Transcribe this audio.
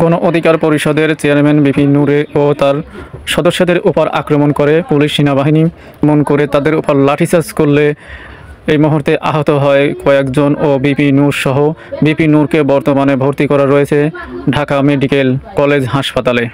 গণ অধিকার পরিষদের চেয়ারম্যান বিপি নূরে ও তার সদস্যদের উপর আক্রমণ করে পুলিশ সেনাবাহিনী মন করে তাদের উপর লাঠিচার্জ করলে এই মুহূর্তে আহত হয় কয়েকজন ও বিপি নূর সহ বিপি নূরকে বর্তমানে ভর্তি করা রয়েছে ঢাকা মেডিকেল কলেজ হাসপাতালে।